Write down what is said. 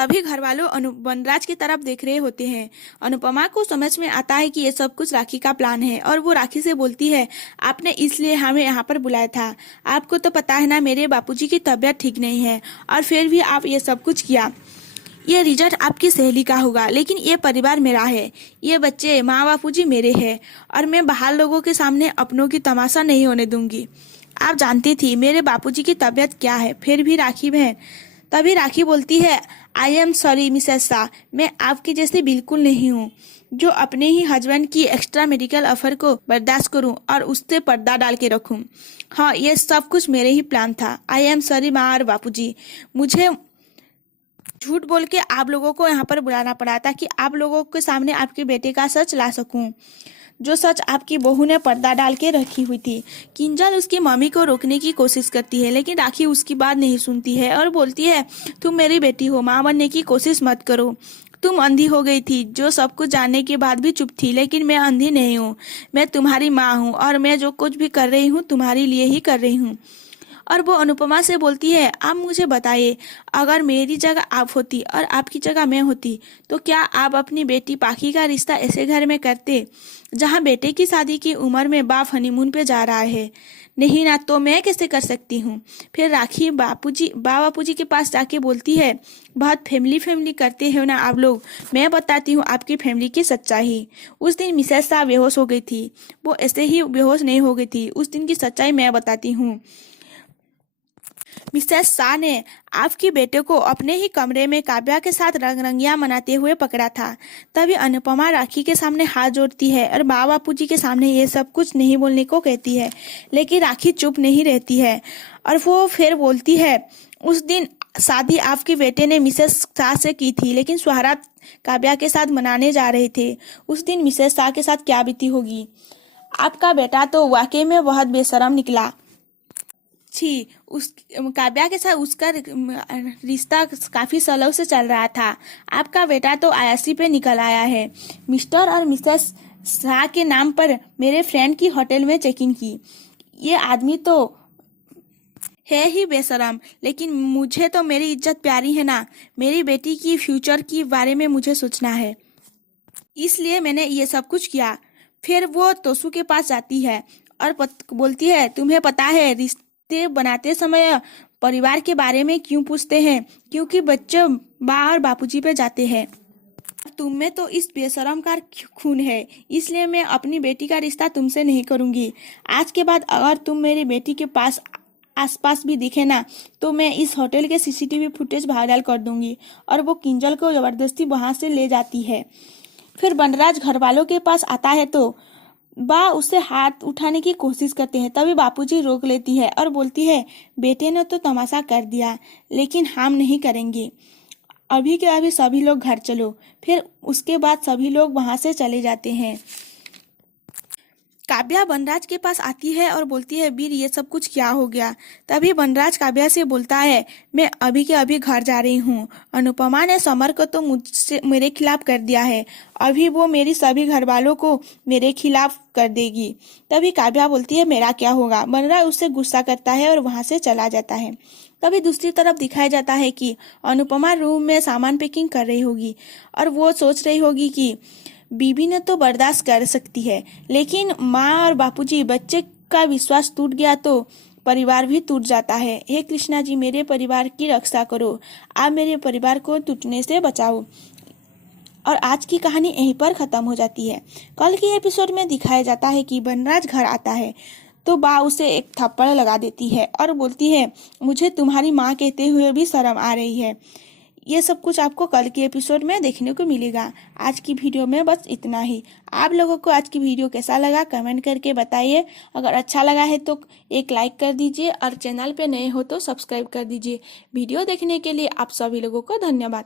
तभी घर वालों वनराज की तरफ देख रहे होते हैं। अनुपमा को समझ में आता है कि ये सब कुछ राखी का प्लान है और वो राखी से बोलती है, आपने इसलिए हमें यहाँ पर बुलाया था। आपको तो पता है ना मेरे बापूजी की तबीयत ठीक नहीं है और फिर भी आप ये सब कुछ किया। ये रिजल्ट आपकी सहेली का होगा, लेकिन ये परिवार मेरा है। ये बच्चे माँ बापूजी मेरे हैं और मैं बाहर लोगों के सामने अपनों की तमाशा नहीं होने दूंगी। आप जानती थी मेरे बापूजी की तबीयत क्या है, फिर भी राखी बहन। तभी राखी बोलती है, I am sorry Mrs Shah, मैं आपकी जैसी बिल्कुल नहीं हूँ जो अपने ही हस्बैंड की एक्स्ट्रा मेडिकल अफर को बर्दाश्त करूं और उससे पर्दा डाल के रखूं। हाँ, ये सब कुछ मेरे ही प्लान था। आई एम सॉरी माँ और बापूजी, मुझे झूठ बोल के आप लोगों को यहाँ पर बुलाना पड़ा ताकि आप लोगों के सामने आपके बेटे का सच ला सकूं, जो सच आपकी बहू ने पर्दा डाल के रखी हुई थी। किंजल उसकी मम्मी को रोकने की कोशिश करती है, लेकिन राखी उसकी बात नहीं सुनती है और बोलती है, तुम मेरी बेटी हो, माँ बनने की कोशिश मत करो। तुम अंधी हो गई थी, जो सब कुछ जानने के बाद भी चुप थी, लेकिन मैं अंधी नहीं हूँ। मैं तुम्हारी माँ हूँ और मैं जो कुछ भी कर रही हूँ तुम्हारे लिए ही कर रही हूँ। और वो अनुपमा से बोलती है, आप मुझे बताइए, अगर मेरी जगह आप होती और आपकी जगह मैं होती तो क्या आप अपनी बेटी पाखी का रिश्ता ऐसे घर में करते जहां बेटे की शादी की उम्र में बाप हनीमून पे जा रहा है? नहीं ना, तो मैं कैसे कर सकती हूँ? फिर राखी बापूजी के पास जाके बोलती है, बहुत फैमिली फैमिली करते हो ना आप लोग, मैं बताती हूँ आपकी फैमिली की सच्चाई। उस दिन मिसेस शाह बेहोश हो गई थी, वो ऐसे ही बेहोश नहीं हो गई थी। उस दिन की सच्चाई मैं बताती हूँ। मिसेस शाह ने आपके बेटे को अपने ही कमरे में काव्या के साथ रंगियां मनाते हुए पकड़ा था। तभी अनुपमा राखी के सामने हाथ जोड़ती है और माँ बापूजी के सामने ये सब कुछ नहीं बोलने को कहती है, लेकिन राखी चुप नहीं रहती है और वो फिर बोलती है, उस दिन शादी आपके बेटे ने मिसेस शाह से की थी, लेकिन सुहारात काव्या के साथ मनाने जा रहे थे। उस दिन मिसेस शाह के साथ क्या बीती होगी? आपका बेटा तो वाकई में बहुत बेशरम निकला। छी, उस काव्या के साथ उसका रिश्ता काफी सालों से चल रहा था। आपका बेटा तो आयासी पे निकल आया है। मिस्टर और मिसेस शाह के नाम पर मेरे फ्रेंड की होटल में चेकिंग की। ये आदमी तो है ही बेशरम, लेकिन मुझे तो मेरी इज्जत प्यारी है ना। मेरी बेटी की फ्यूचर के बारे में मुझे सोचना है, इसलिए मैंने ये सब कुछ किया। फिर वो तोसू के पास जाती है और बोलती है, तुम्हें पता है रिश्ते बनाते समय परिवार के बारे में क्यों पूछते हैं? क्योंकि बच्चे माँ और बापूजी पे जाते हैं। तुम में तो इस बेशरम का खून है, इसलिए मैं अपनी बेटी का रिश्ता तुमसे नहीं करूंगी। आज के बाद अगर तुम मेरी बेटी के पास आसपास भी दिखे ना, तो मैं इस होटल के सीसीटीवी फुटेज वायरल कर दूंगी। और वो किंजल को जबरदस्ती वहां से ले जाती है। फिर बनराज घर वालों के पास आता है तो बा उससे हाथ उठाने की कोशिश करते हैं। तभी बापूजी रोक लेती है और बोलती है, बेटे ने तो तमाशा कर दिया, लेकिन हम नहीं करेंगे। अभी के अभी सभी लोग घर चलो। फिर उसके बाद सभी लोग वहां से चले जाते हैं। काव्या बनराज के पास आती है और बोलती है, वीर ये सब कुछ क्या हो गया? तभी बनराज काव्या से बोलता है, मैं अभी के अभी घर जा रही हूँ। अनुपमा ने समर को तो मुझसे मेरे खिलाफ कर दिया है, अभी वो मेरी सभी घर वालों को मेरे खिलाफ कर देगी। तभी काव्या बोलती है, मेरा क्या होगा? बनराज उससे गुस्सा करता है और वहां से चला जाता है। तभी दूसरी तरफ दिखाया जाता है कि अनुपमा रूम में सामान पैकिंग कर रही होगी और वो सोच रही होगी कि बीबी ने तो बर्दाश्त कर सकती है, लेकिन माँ और बापूजी, बच्चे का विश्वास टूट गया तो परिवार भी टूट जाता है। हे कृष्णा जी, मेरे परिवार की रक्षा करो, आप मेरे परिवार को टूटने से बचाओ। और आज की कहानी यहीं पर खत्म हो जाती है। कल के एपिसोड में दिखाया जाता है कि बनराज घर आता है तो बा उसे एक थप्पड़ लगा देती है और बोलती है, मुझे तुम्हारी माँ कहते हुए भी शर्म आ रही है। ये सब कुछ आपको कल के एपिसोड में देखने को मिलेगा। आज की वीडियो में बस इतना ही। आप लोगों को आज की वीडियो कैसा लगा कमेंट करके बताइए। अगर अच्छा लगा है तो एक लाइक कर दीजिए और चैनल पे नए हो तो सब्सक्राइब कर दीजिए। वीडियो देखने के लिए आप सभी लोगों को धन्यवाद।